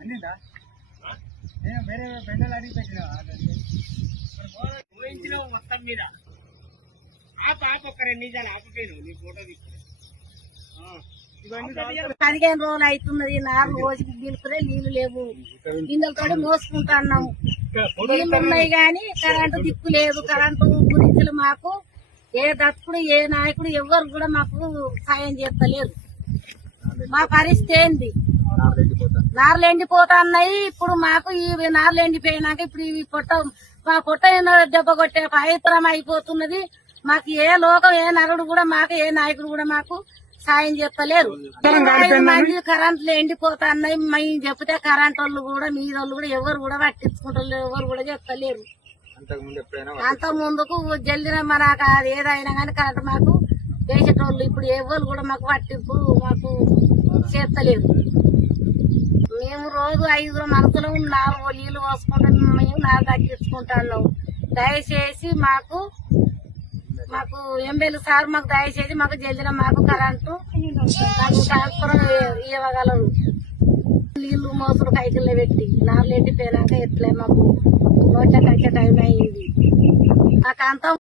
అన్నిందా నేను వేరే బెండలు అడిగి పెట్టిన మొత్తం మీద ఒక్క 2 నిమిషాలు ఆపపోయినావు నీ ఫోటో తీసుకుని 15 రోజులు అవుతున్నది. 4 రోజుకి గెలుపురే నీళ్లు లేవు. గింజలతో మోసుకుంటున్నాము. నీళ్లు ఉన్నాయి గాని కరెంటు దిక్కు లేదు. కరెంటు గురించి మాకు ఏ దత్తుడు ఏ నాయకుడు ఎవరు కూడా మాకు సాయం చేస్తలేరు. మా పరిస్థితి ఏంది? నార్లు ఎండిపోతున్నాయి. ఇప్పుడు మాకు ఈ నార్లు ఎండిపోయినాక ఇప్పుడు ఈ మా పొట్ట దెబ్బ కొట్టే పవిత్రం అయిపోతున్నది. మాకు ఏ లోకం ఏ నరుడు కూడా మాకు ఏ నాయకుడు కూడా మాకు సాయం చేస్తలేరు. 5 మంది కరెంట్లు ఎండిపోతున్నాయి. మేము చెప్తే కరెంట్ వాళ్ళు కూడా మీదోళ్ళు కూడా ఎవరు కూడా పట్టించుకుంటారు. ఎవరు కూడా చెప్తలేరు. అంత ముందుకు జల్దిన మనకు అది ఏదైనా కానీ కరెంట్ మాకు వేసేటోళ్ళు ఇప్పుడు ఎవరు కూడా మాకు పట్టింపు మాకు చేస్తలేరు. మేము రోజు 5 మనసులో 4 నీళ్లు పోసుకుంటాం. మేము 4 తగ్గించుకుంటున్నాం. దయచేసి మాకు ఎమ్మెల్యే సార్ మాకు దయచేసి మాకు జల్దిన మాకు కరెంటు ట్రాన్స్ఫర్ ఇవ్వగలరు. నీళ్లు మోసులు కైకిల్లో పెట్టి 4 ఎండిపోయినాక ఎట్లే మాకు నోట్ల కట్టే టైం అయింది. మాకు అంతా